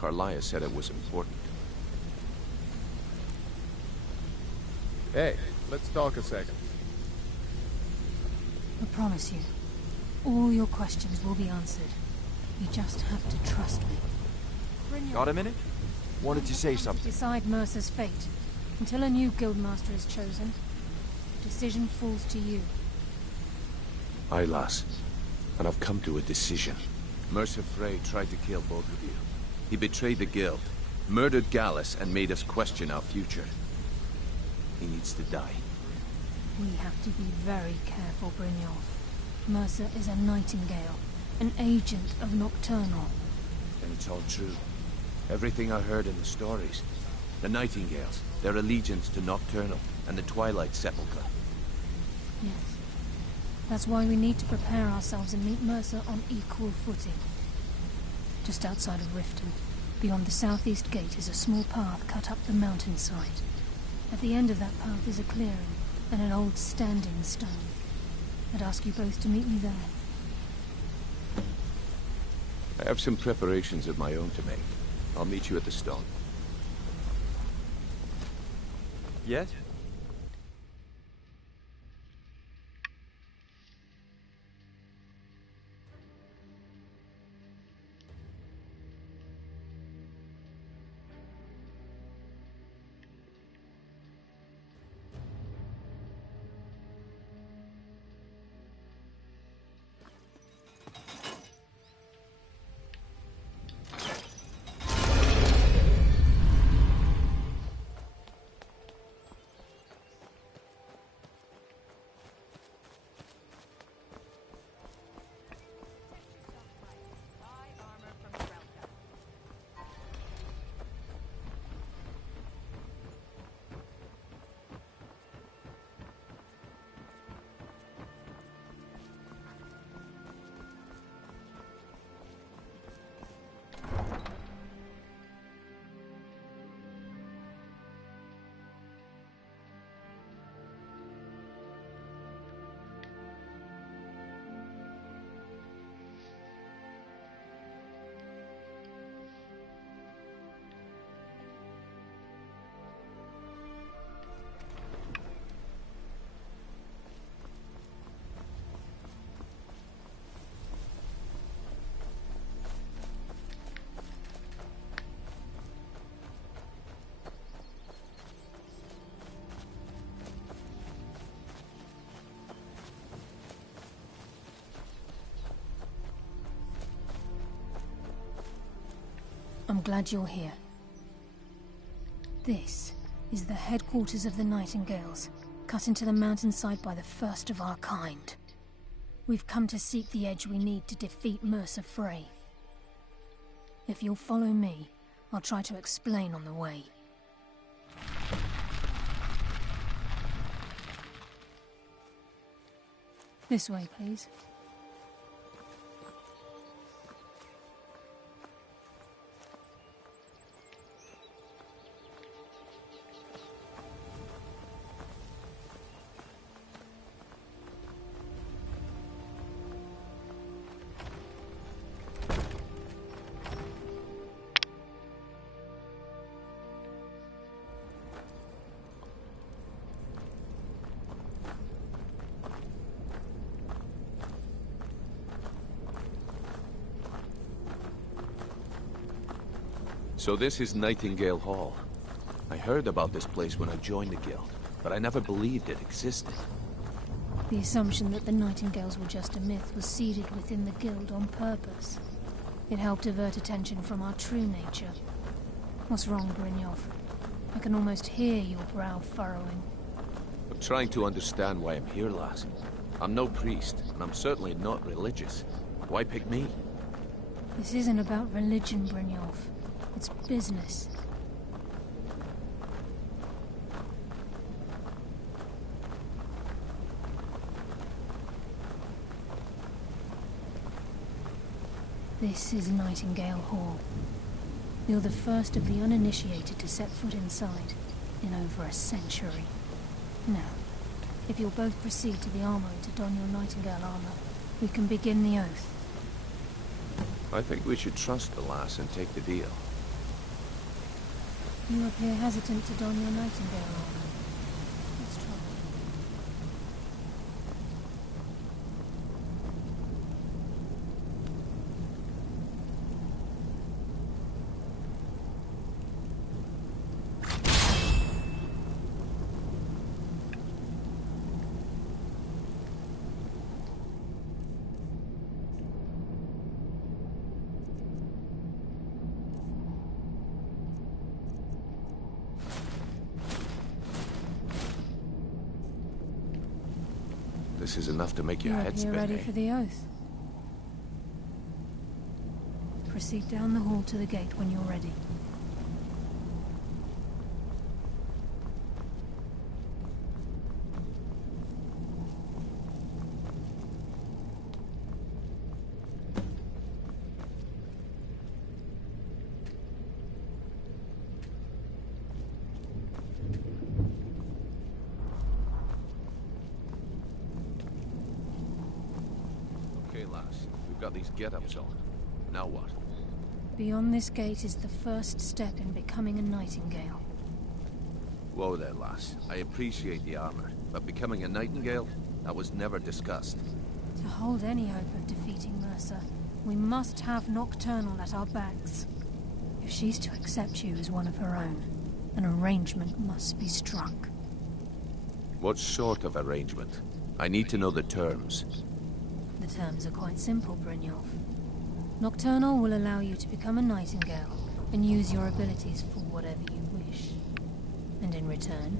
Carlia said it was important. Hey, let's talk a second. I promise you, all your questions will be answered. You just have to trust me. Got a minute? Wanted to say To something. decide Mercer's fate. Until a new guildmaster is chosen, the decision falls to you. Aye, lass. And I've come to a decision. Mercer Frey tried to kill both of you. He betrayed the guild, murdered Gallus, and made us question our future. He needs to die. We have to be very careful, Brynjolf. Mercer is a Nightingale, an agent of Nocturnal. And it's all true. Everything I heard in the stories. The Nightingales, their allegiance to Nocturnal, and the Twilight Sepulchre. Yes. That's why we need to prepare ourselves and meet Mercer on equal footing. Just outside of Riften, beyond the southeast gate, is a small path cut up the mountainside. At the end of that path is a clearing, and an old standing stone. I'd ask you both to meet me there. I have some preparations of my own to make. I'll meet you at the stone. Yes? I'm glad you're here. This is the headquarters of the Nightingales, cut into the mountainside by the first of our kind. We've come to seek the edge we need to defeat Mercer Frey. If you'll follow me, I'll try to explain on the way. This way, please. So this is Nightingale Hall. I heard about this place when I joined the guild, but I never believed it existed. The assumption that the Nightingales were just a myth was seeded within the guild on purpose. It helped divert attention from our true nature. What's wrong, Brynjolf? I can almost hear your brow furrowing. I'm trying to understand why I'm here, lass. I'm no priest, and I'm certainly not religious. Why pick me? This isn't about religion, Brynjolf. It's business. This is Nightingale Hall. You're the first of the uninitiated to set foot inside in over a century. Now, if you'll both proceed to the armory to don your Nightingale armor, we can begin the oath. I think we should trust the lass and take the deal. You appear hesitant to don your Nightingale armor. What's trouble? This is enough to make your head spin, You're ready eh? for the oath. Proceed down the hall to the gate when you're ready. Okay, lass. We've got these get-ups on. Now what? Beyond this gate is the first step in becoming a Nightingale. Whoa there, lass. I appreciate the armor, but becoming a Nightingale? That was never discussed. To hold any hope of defeating Mercer, we must have Nocturnal at our backs. If she's to accept you as one of her own, an arrangement must be struck. What sort of arrangement? I need to know the terms. The terms are quite simple, Brynjolf. Nocturnal will allow you to become a Nightingale and use your abilities for whatever you wish. And in return,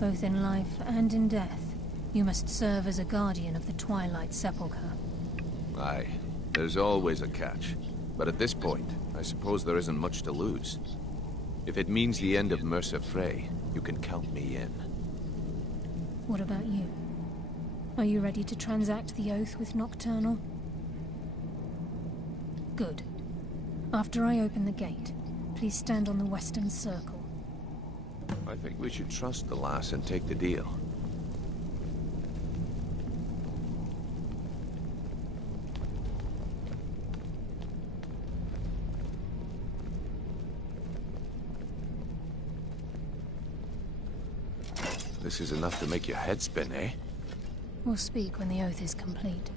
both in life and in death, you must serve as a guardian of the Twilight Sepulchre. Aye, there's always a catch. But at this point, I suppose there isn't much to lose. If it means the end of Mercer Frey, you can count me in. What about you? Are you ready to transact the oath with Nocturnal? Good. After I open the gate, please stand on the western circle. I think we should trust the lass and take the deal. This is enough to make your head spin, eh? We'll speak when the oath is complete.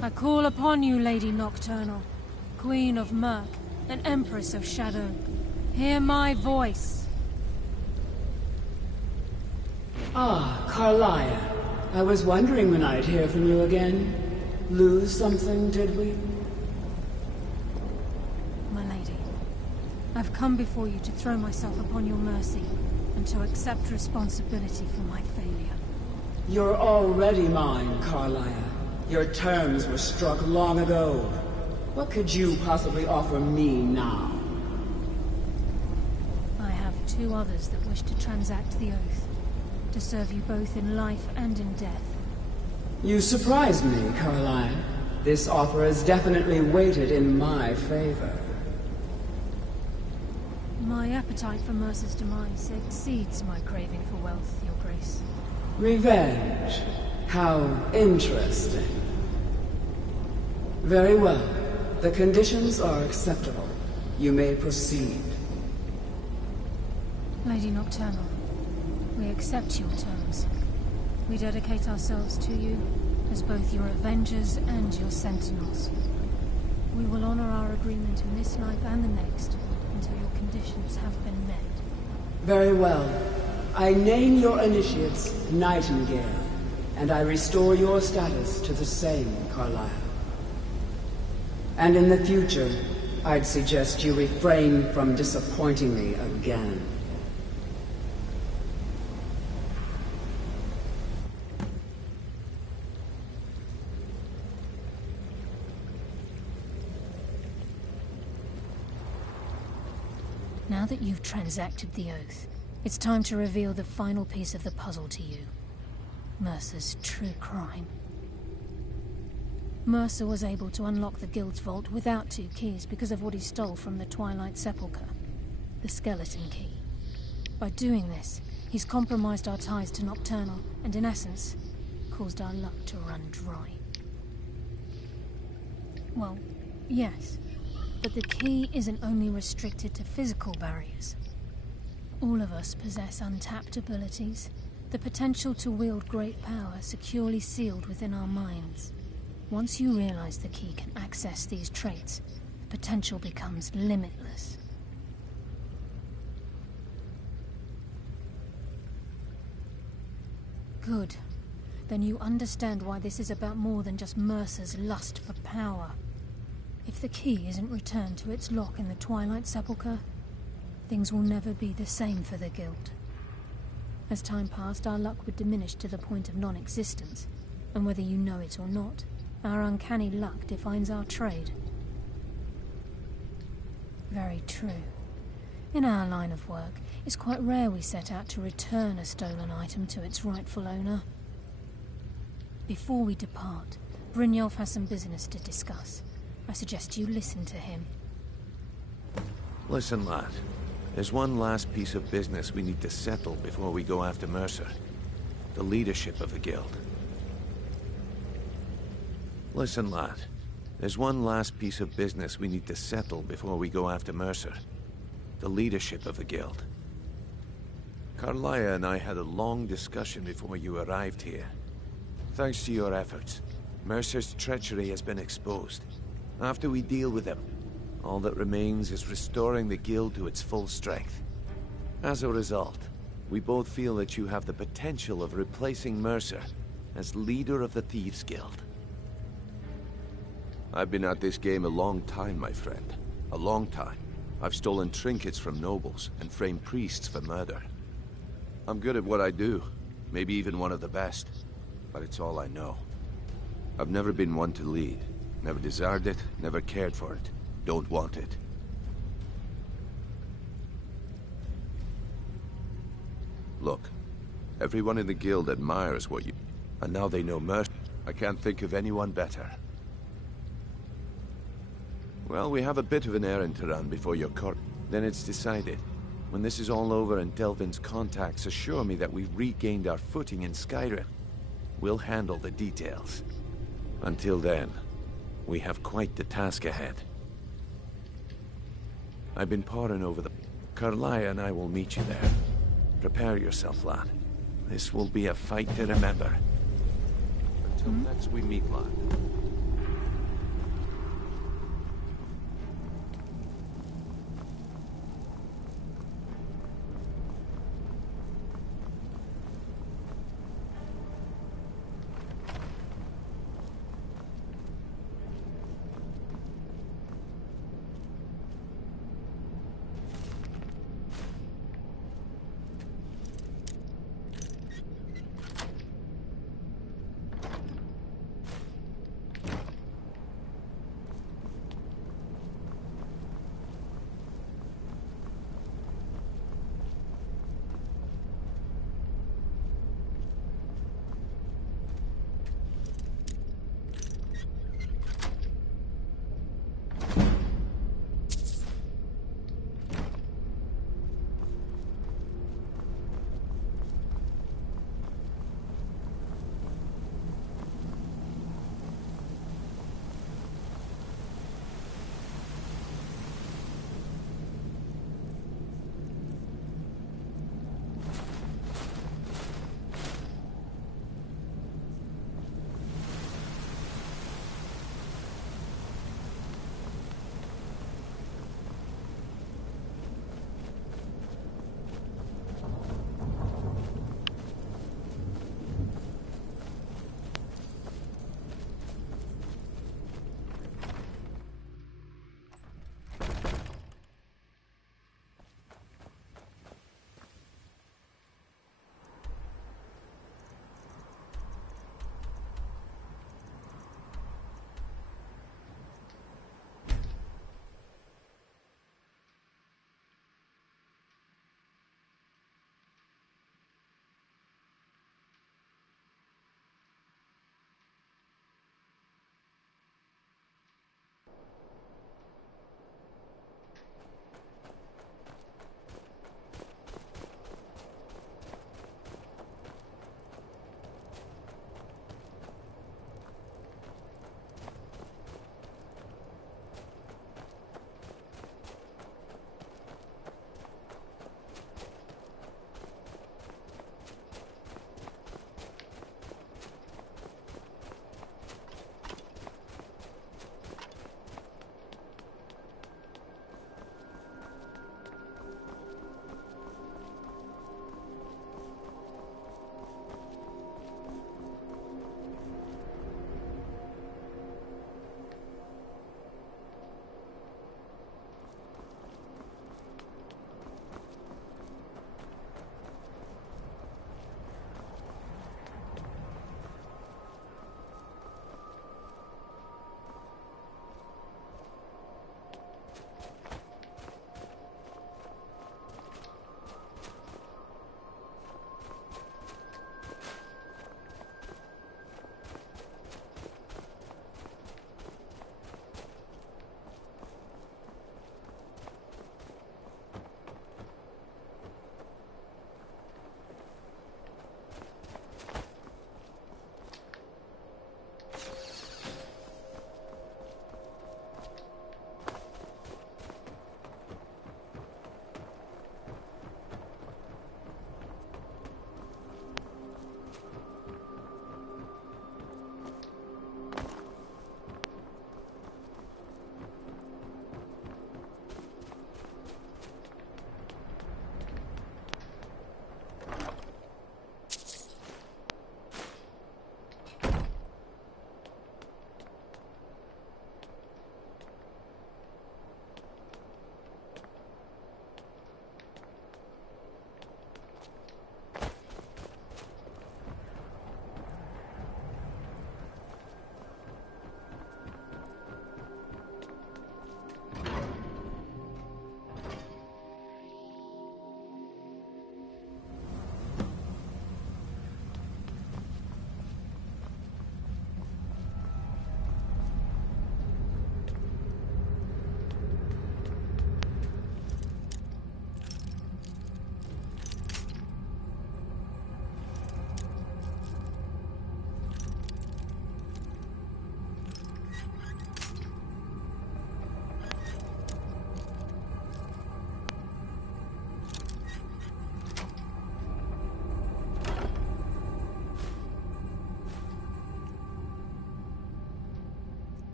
I call upon you, Lady Nocturnal, Queen of Murk and Empress of Shadow. Hear my voice. Ah, Carlia. I was wondering when I'd hear from you again. Lose something, did we? My lady, I've come before you to throw myself upon your mercy and to accept responsibility for my failure. You're already mine, Carlia. Your terms were struck long ago. What could you possibly offer me now? I have two others that wish to transact the oath, to serve you both in life and in death. You surprised me, Carlia. This offer is definitely weighted in my favor. My appetite for Mercer's demise exceeds my craving for wealth, Your Grace. Revenge. How interesting. Very well. The conditions are acceptable. You may proceed. Lady Nocturnal, we accept your terms. We dedicate ourselves to you as both your avengers and your sentinels. We will honor our agreement in this life and the next until your conditions have been met. Very well. I name your initiates Nightingale, and I restore your status to the same, Carlisle. And in the future, I'd suggest you refrain from disappointing me again. Now that you've transacted the oath, It's time to reveal the final piece of the puzzle to you. Mercer's true crime. Mercer was able to unlock the Guild's vault without 2 keys because of what he stole from the Twilight Sepulchre, the skeleton key. By doing this, he's compromised our ties to Nocturnal, and in essence, caused our luck to run dry. Well, yes, but the key isn't only restricted to physical barriers. All of us possess untapped abilities, the potential to wield great power securely sealed within our minds. Once you realize the key can access these traits, the potential becomes limitless. Good. Then you understand why this is about more than just Mercer's lust for power. If the key isn't returned to its lock in the Twilight Sepulchre, things will never be the same for the Guild. As time passed, our luck would diminish to the point of non-existence, and whether you know it or not, our uncanny luck defines our trade. Very true. In our line of work, it's quite rare we set out to return a stolen item to its rightful owner. Before we depart, Brynjolf has some business to discuss. I suggest you listen to him. Listen, lad. There's one last piece of business we need to settle before we go after Mercer. The leadership of the Guild. Listen, lad. There's one last piece of business we need to settle before we go after Mercer. The leadership of the Guild. Carlia and I had a long discussion before you arrived here. Thanks to your efforts, Mercer's treachery has been exposed. After we deal with him, all that remains is restoring the Guild to its full strength. As a result, we both feel that you have the potential of replacing Mercer as leader of the Thieves' Guild. I've been at this game a long time, my friend. A long time. I've stolen trinkets from nobles and framed priests for murder. I'm good at what I do, maybe even one of the best, but it's all I know. I've never been one to lead. Never desired it, never cared for it. Don't want it. Look, everyone in the Guild admires what you... And now they know Mercer. I can't think of anyone better. Well, we have a bit of an errand to run before your court. Then it's decided. When this is all over and Delvin's contacts assure me that we've regained our footing in Skyrim, we'll handle the details. Until then, we have quite the task ahead. I've been poring over the... Carlia and I will meet you there. Prepare yourself, lad. This will be a fight to remember. Until next we meet, lad.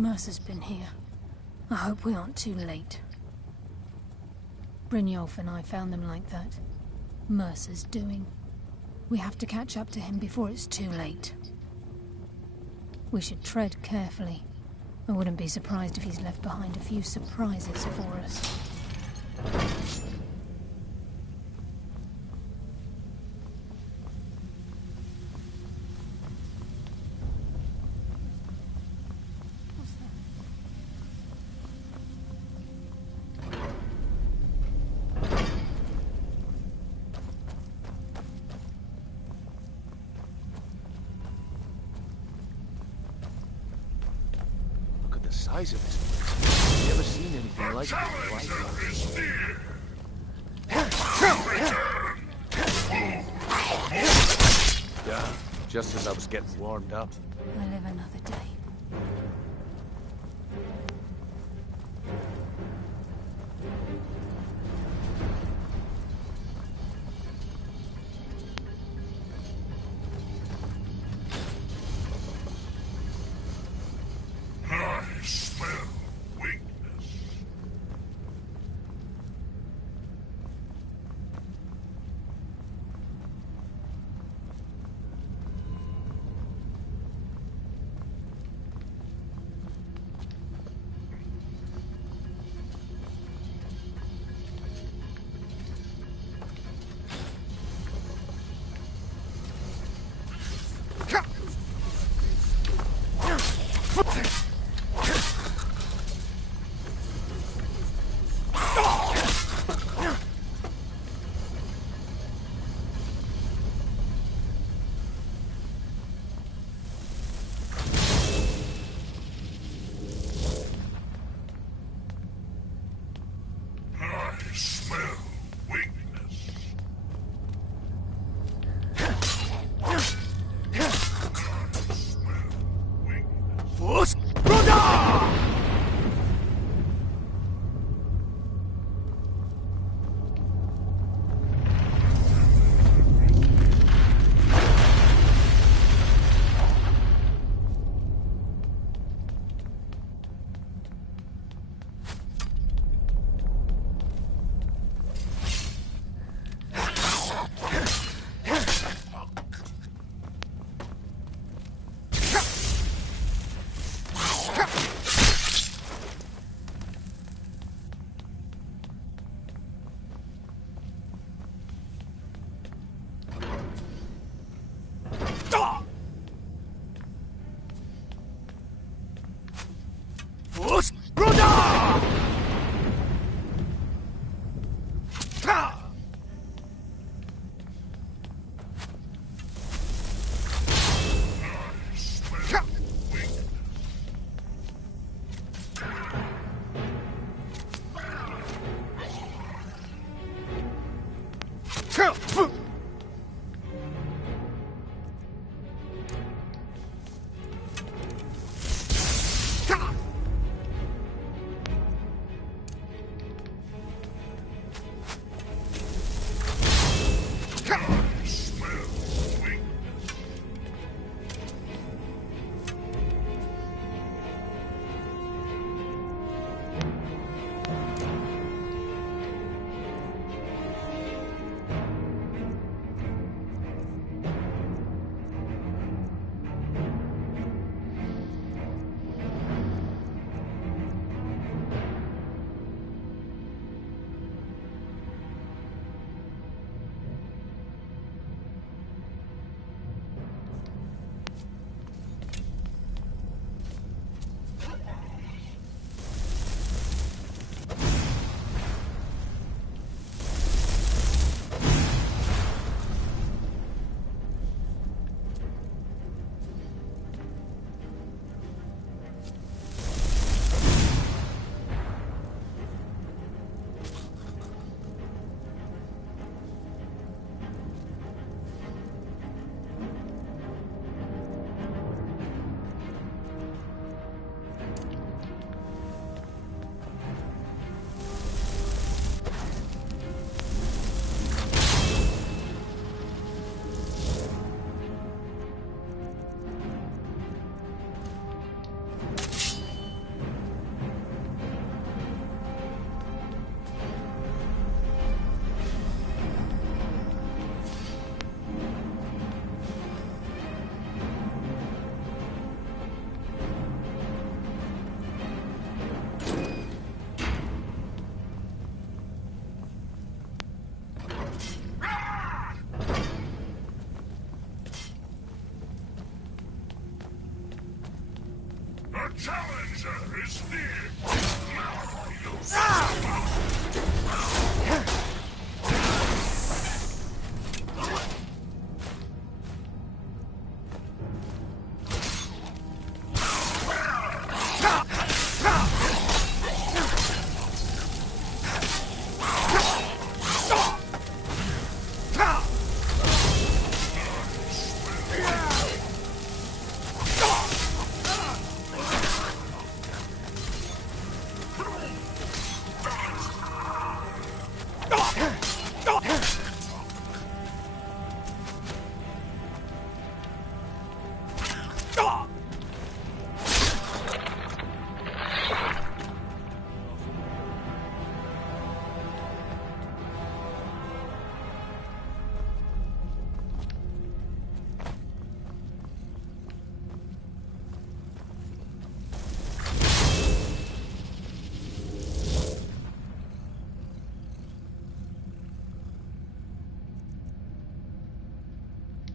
Mercer's been here. I hope we aren't too late. Brynjolf and I found them like that. Mercer's doing. We have to catch up to him before it's too late. We should tread carefully. I wouldn't be surprised if he's left behind a few surprises for us. Size of this. Never seen anything like it. Yeah, just as I was getting warmed up. I live another day.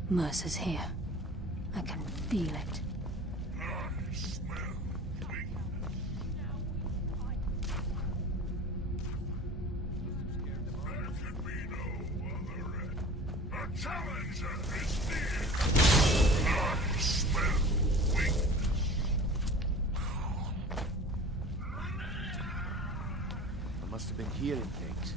Mercer's here. I can feel it. I must have been hearing things.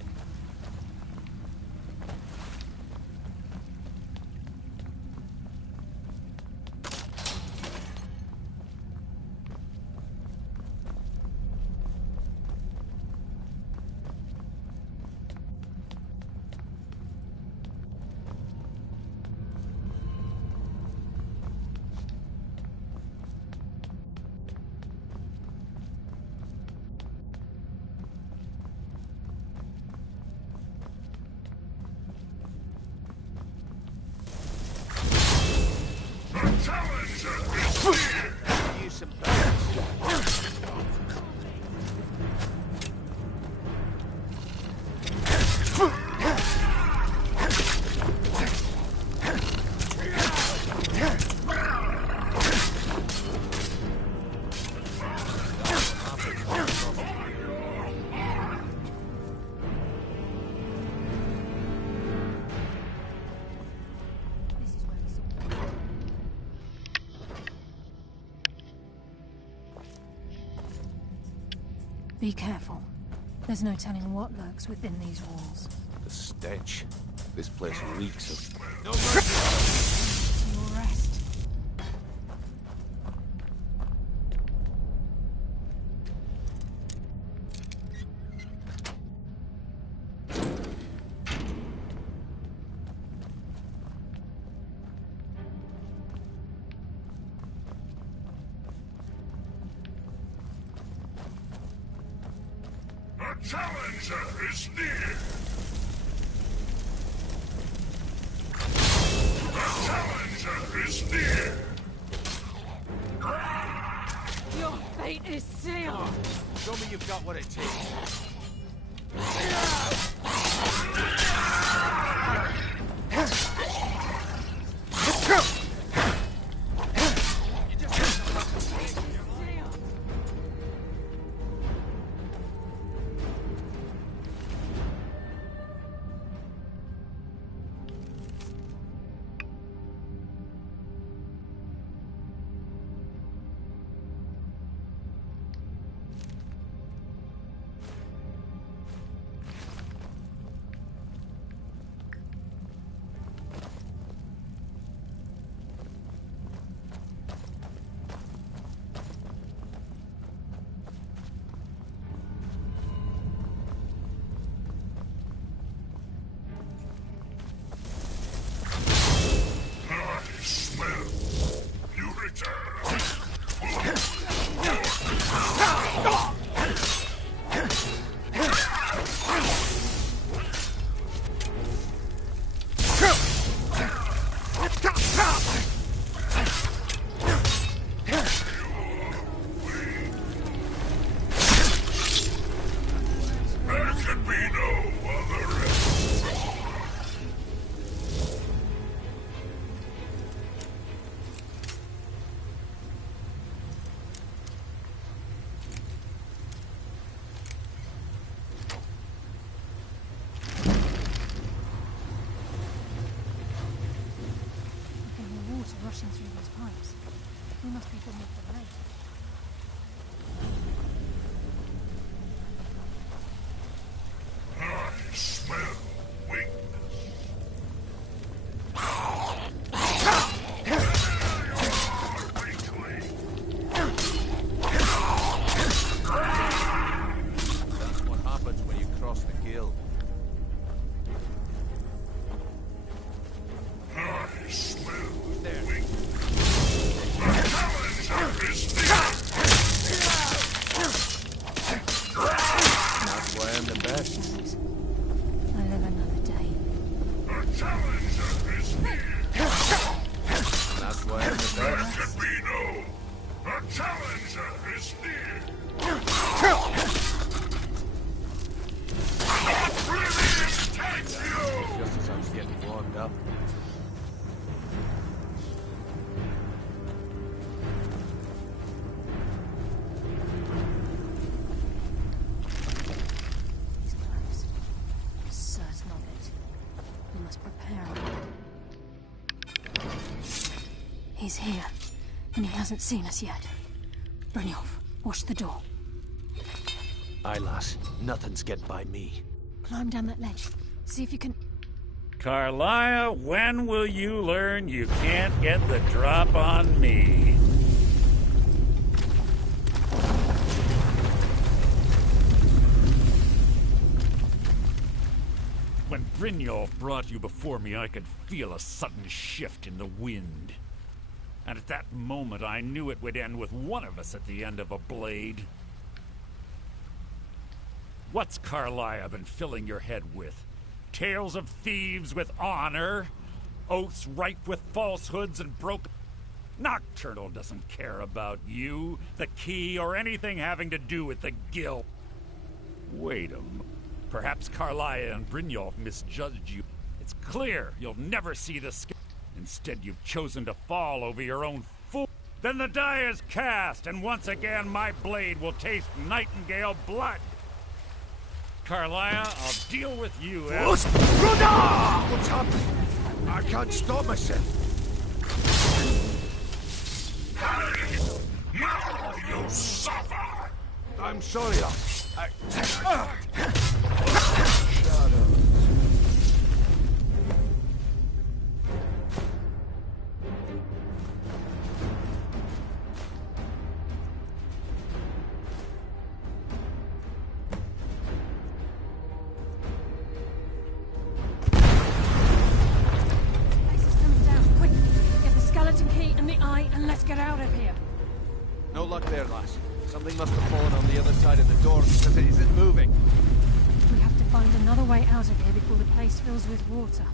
Use some balance. Be careful. There's no telling what lurks within these walls. The stench. This place reeks of... No Your rest. Challenger is near! The challenger is near! Your fate is sealed! Show me you've got what it takes. Rushing through those pipes. We must be beneath the lake. I smell weakness. That's what happens when you cross the guild. challenger is near. That's why I'm the Let best. it be known. A challenger is near. Oblivion takes you! Just as I was getting warmed up. He's close. I'm certain of it. We must prepare him. He's here, and he hasn't seen us yet. Brynjolf, watch the door. Aye, lass. Nothing's get by me. Climb down that ledge. See if you can... Carlia, when will you learn you can't get the drop on me? When Brynjolf brought you before me, I could feel a sudden shift in the wind. And at that moment, I knew it would end with one of us at the end of a blade. What's Carlia been filling your head with? Tales of thieves with honor? Oaths rife with falsehoods and broken... Nocturnal doesn't care about you, the key, or anything having to do with the guild. Wait a moment. Perhaps Carlia and Brynjolf misjudged you. It's clear you'll never see the sky. Instead, you've chosen to fall over your own fool. Then the die is cast, and once again my blade will taste Nightingale blood. Carlia, I'll deal with you as... What's happening? I can't stop myself. Now you suffer! I'm sorry, lass. Place is coming down. Quick! Get the skeleton key and the eye, and let's get out of here. No luck there, lass. Something must have fallen on the other side of the door because it isn't moving. We have to find another way out of here before the place fills with water.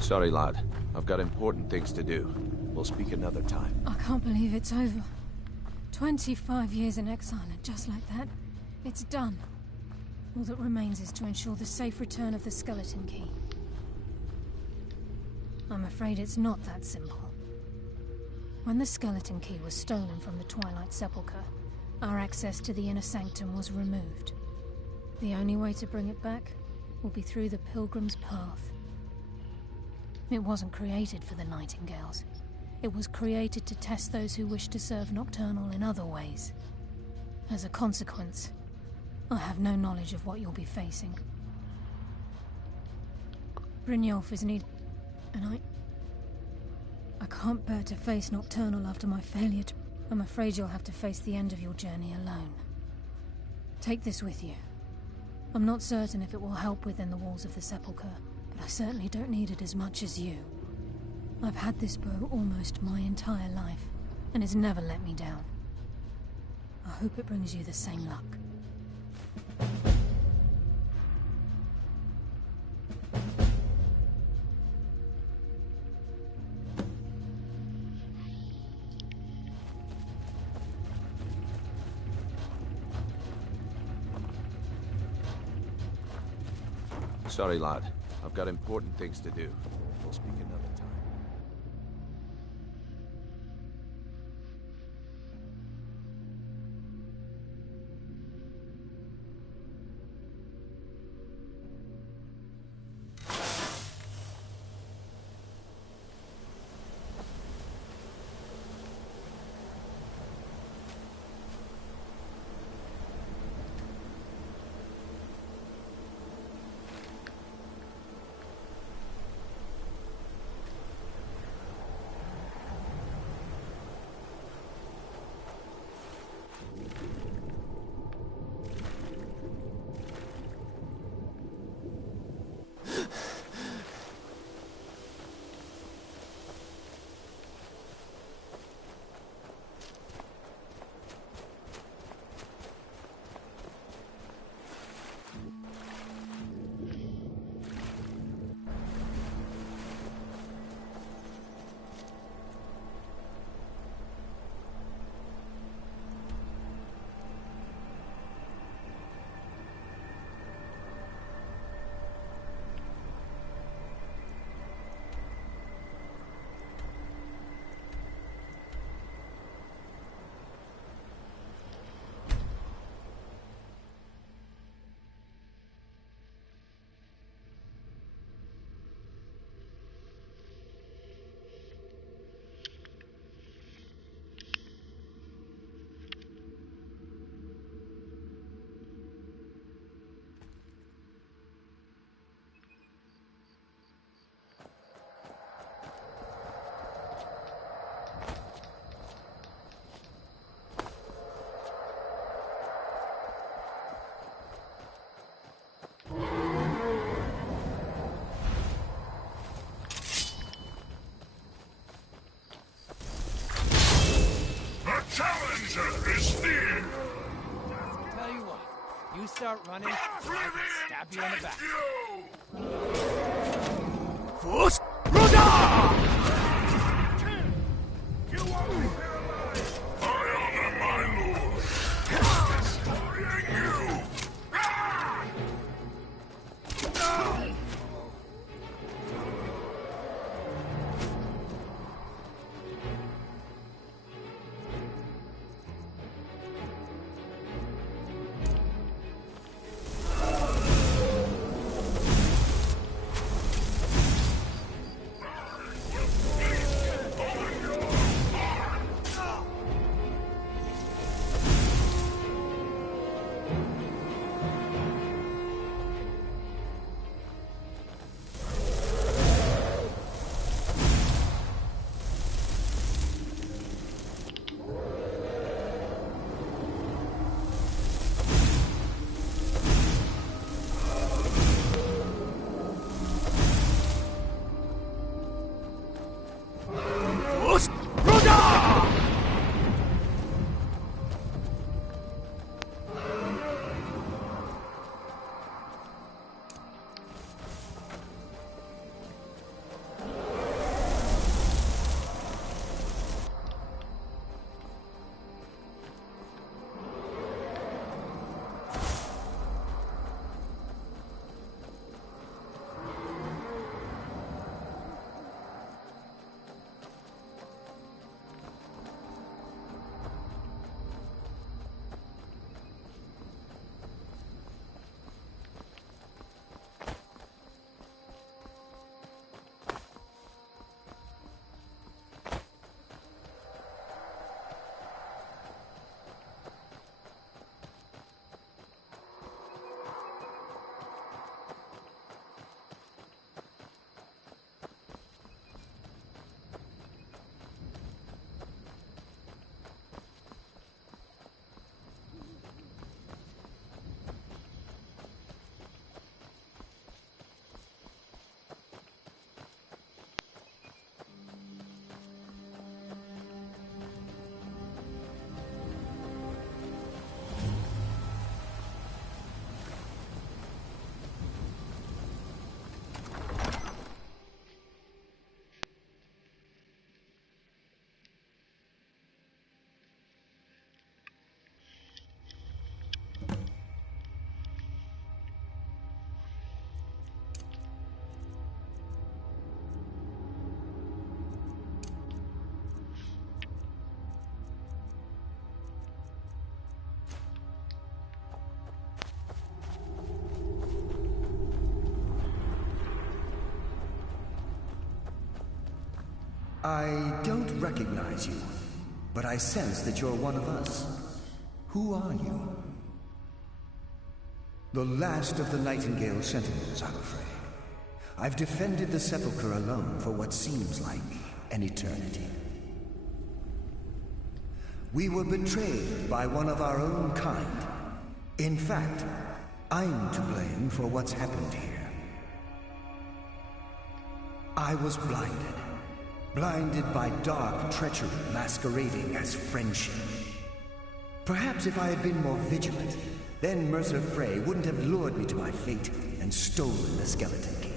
Sorry, lad. I've got important things to do. We'll speak another time. I can't believe it's over. 25 years in exile, and just like that, it's done. All that remains is to ensure the safe return of the skeleton key. I'm afraid it's not that simple. When the skeleton key was stolen from the Twilight Sepulchre, our access to the inner sanctum was removed. The only way to bring it back will be through the Pilgrim's Path. It wasn't created for the Nightingales. It was created to test those who wish to serve Nocturnal in other ways. As a consequence, I have no knowledge of what you'll be facing. Brynjolf is needed, and I can't bear to face Nocturnal after my failure to... I'm afraid you'll have to face the end of your journey alone. Take this with you. I'm not certain if it will help within the walls of the sepulchre, but I certainly don't need it as much as you. I've had this bow almost my entire life, and it's never let me down. I hope it brings you the same luck. Sorry, lad. I've got important things to do. We'll speak another time. Challenger is near! Tell you what, you start running, and I can stab you in the back. Force Rudder! You won't be here alive! I honor my lord! Destroying you! I don't recognize you, but I sense that you're one of us. Who are you? The last of the Nightingale Sentinels, I'm afraid. I've defended the Sepulchre alone for what seems like an eternity. We were betrayed by one of our own kind. In fact, I'm to blame for what's happened here. I was blinded. Blinded by dark treachery masquerading as friendship. Perhaps if I had been more vigilant, then Mercer Frey wouldn't have lured me to my fate and stolen the skeleton key.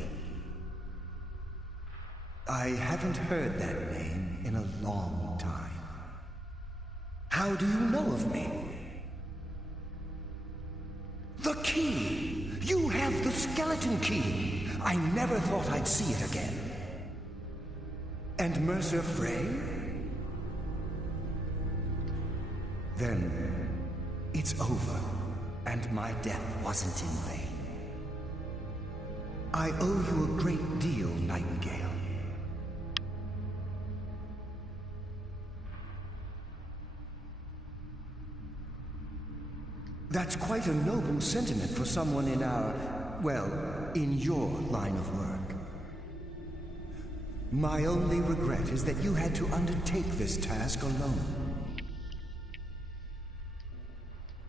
I haven't heard that name in a long time. How do you know of me? The key! You have the skeleton key! I never thought I'd see it again. And Mercer Frey? Then it's over, and my death wasn't in vain. I owe you a great deal, Nightingale. That's quite a noble sentiment for someone in our, well, in your line of work. My only regret is that you had to undertake this task alone.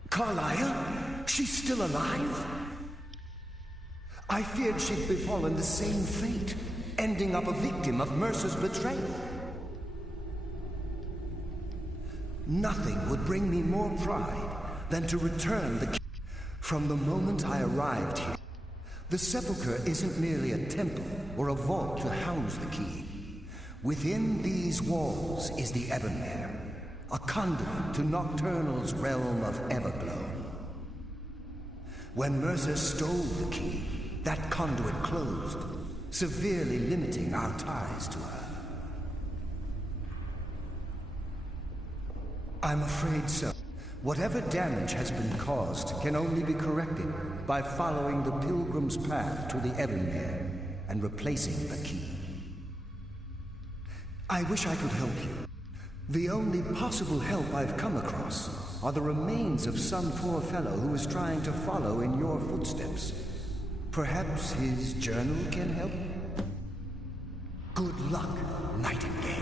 Carlia? She's still alive? I feared she'd befallen the same fate, ending up a victim of Mercer's betrayal. Nothing would bring me more pride than to return the key. From the moment I arrived here, the Sepulchre isn't merely a temple or a vault to house the key. Within these walls is the Ebonmere, a conduit to Nocturnal's realm of Everglow. When Mercer stole the key, that conduit closed, severely limiting our ties to her. I'm afraid so. Whatever damage has been caused can only be corrected by following the Pilgrim's path to the Ebonmere and replacing the key. I wish I could help you. The only possible help I've come across are the remains of some poor fellow who is trying to follow in your footsteps. Perhaps his journal can help? Good luck, Nightingale.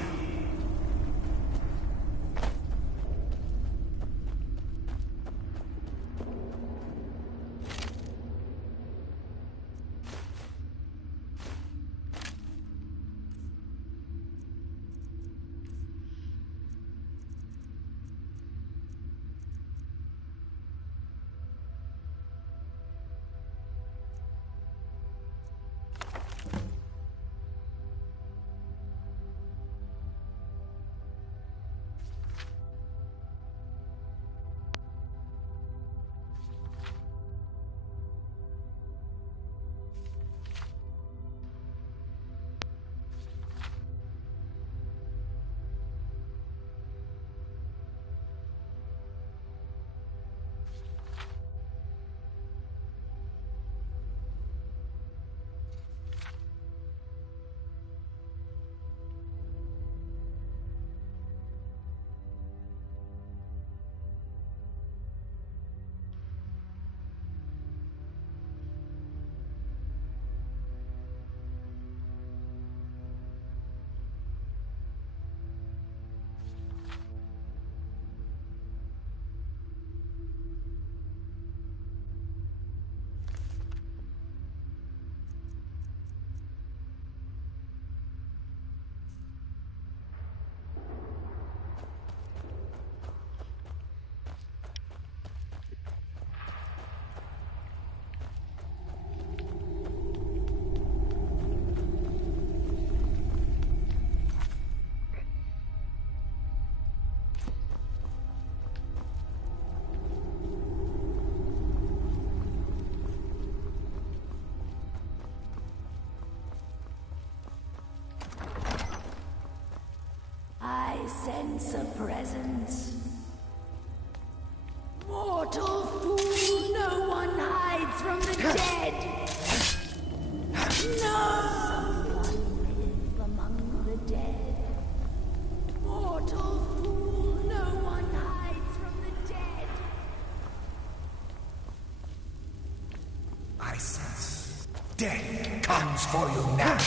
I sense a presence. Mortal fool, no one hides from the dead. No one live among the dead. Death comes for you now.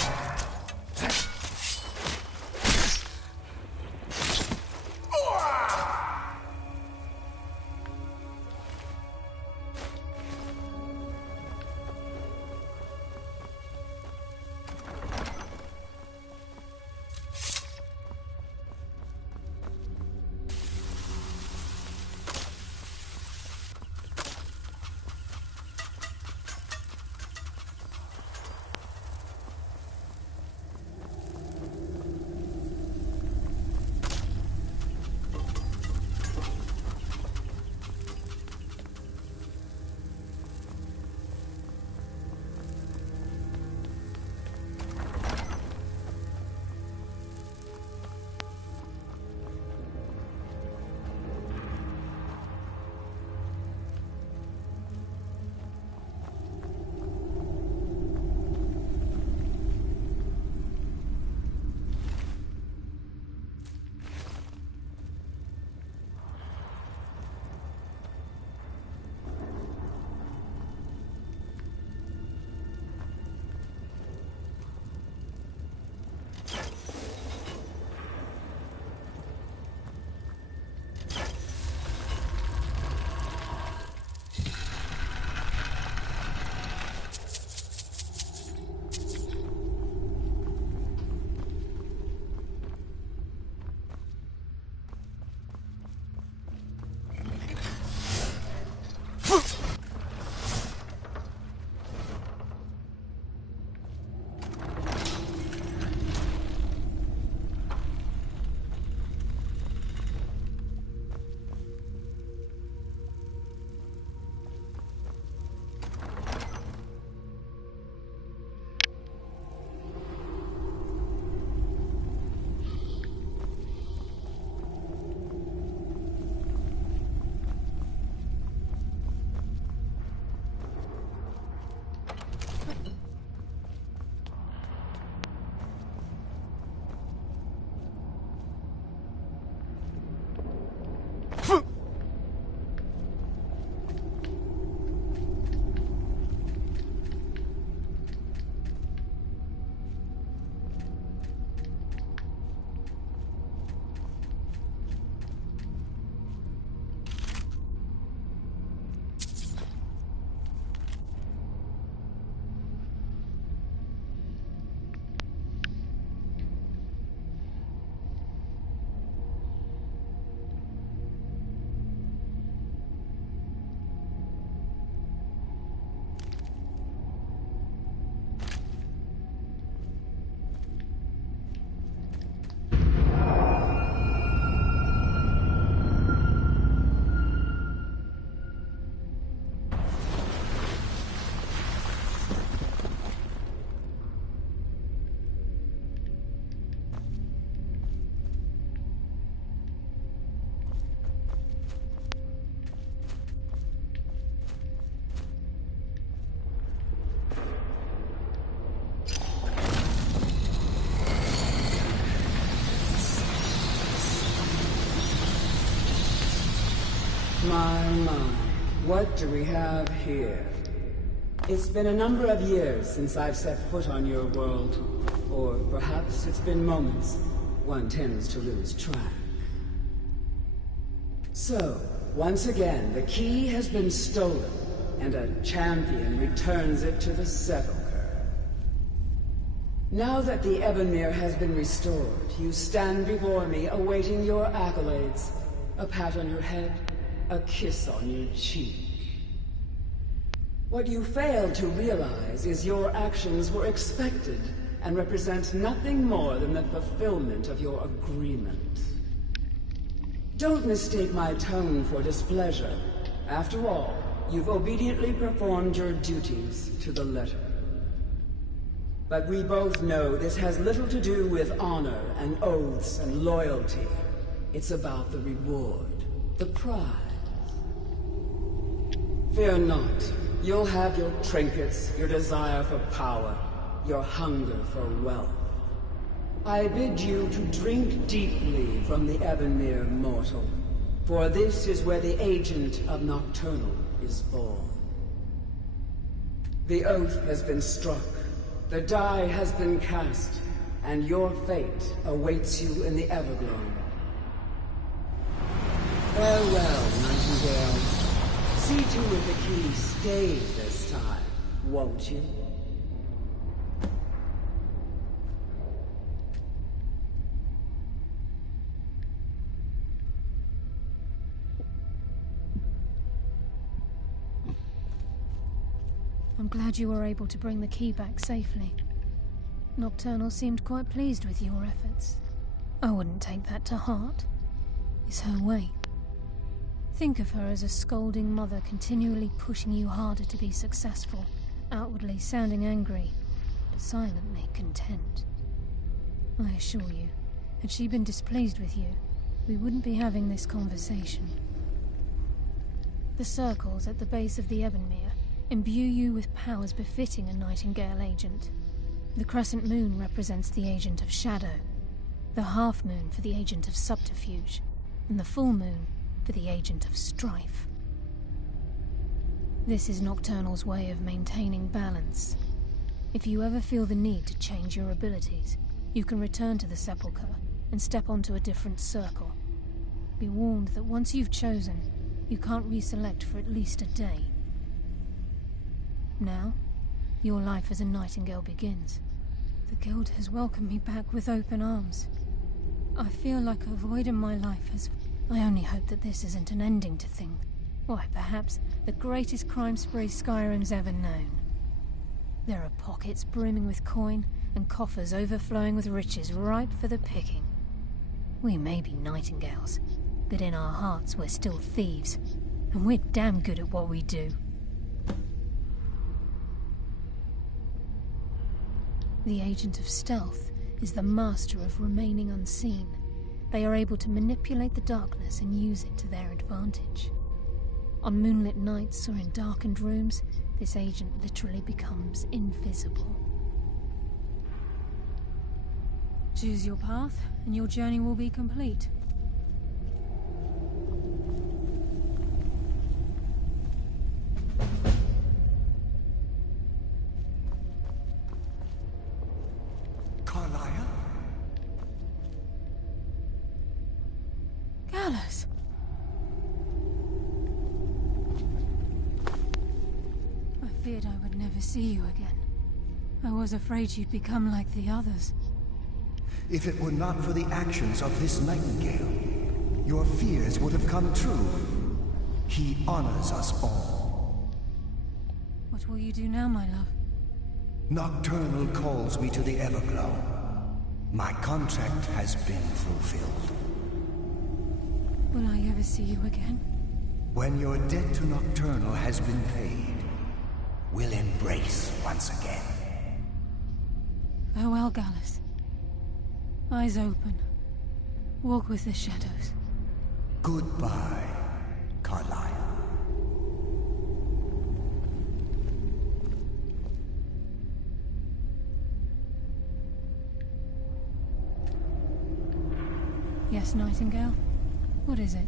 My, what do we have here? It's been a number of years since I've set foot on your world. Or perhaps it's been moments. One tends to lose track. So, once again, the key has been stolen, and a champion returns it to the Sepulchre. Now that the Ebonmere has been restored, you stand before me awaiting your accolades. A pat on your head, a kiss on your cheek. What you fail to realize is your actions were expected and represent nothing more than the fulfillment of your agreement. Don't mistake my tone for displeasure. After all, you've obediently performed your duties to the letter. But we both know this has little to do with honor and oaths and loyalty. It's about the reward, the prize. Fear not. You'll have your trinkets, your desire for power, your hunger for wealth. I bid you to drink deeply from the Ebonmere mortal, for this is where the agent of Nocturnal is born. The oath has been struck. The die has been cast, and your fate awaits you in the Everglow. Farewell, Nightingale. See to it the key stays this time, won't you? I'm glad you were able to bring the key back safely. Nocturnal seemed quite pleased with your efforts. I wouldn't take that to heart. It's her way. Think of her as a scolding mother continually pushing you harder to be successful, outwardly sounding angry, but silently content. I assure you, had she been displeased with you, we wouldn't be having this conversation. The circles at the base of the Ebonmere imbue you with powers befitting a Nightingale agent. The crescent moon represents the agent of shadow, the half moon for the agent of subterfuge, and the full moon for the agent of strife. This is Nocturnal's way of maintaining balance. If you ever feel the need to change your abilities, you can return to the Sepulchre and step onto a different circle. Be warned that once you've chosen, you can't reselect for at least a day. Now, your life as a Nightingale begins. The Guild has welcomed me back with open arms. I feel like a void in my life has... I only hope that this isn't an ending to things. Why, perhaps the greatest crime spree Skyrim's ever known. There are pockets brimming with coin, and coffers overflowing with riches ripe for the picking. We may be Nightingales, but in our hearts we're still thieves, and we're damn good at what we do. The agent of stealth is the master of remaining unseen. They are able to manipulate the darkness and use it to their advantage. On moonlit nights or in darkened rooms, this agent literally becomes invisible. Choose your path, and your journey will be complete. Gallus! I feared I would never see you again. I was afraid you'd become like the others. If it were not for the actions of this Nightingale, your fears would have come true. He honors us all. What will you do now, my love? Nocturnal calls me to the Everglow. My contract has been fulfilled. Will I ever see you again? When your debt to Nocturnal has been paid, we'll embrace once again. Farewell, Gallus. Eyes open. Walk with the shadows. Goodbye, Carlisle. Yes, Nightingale? What is it?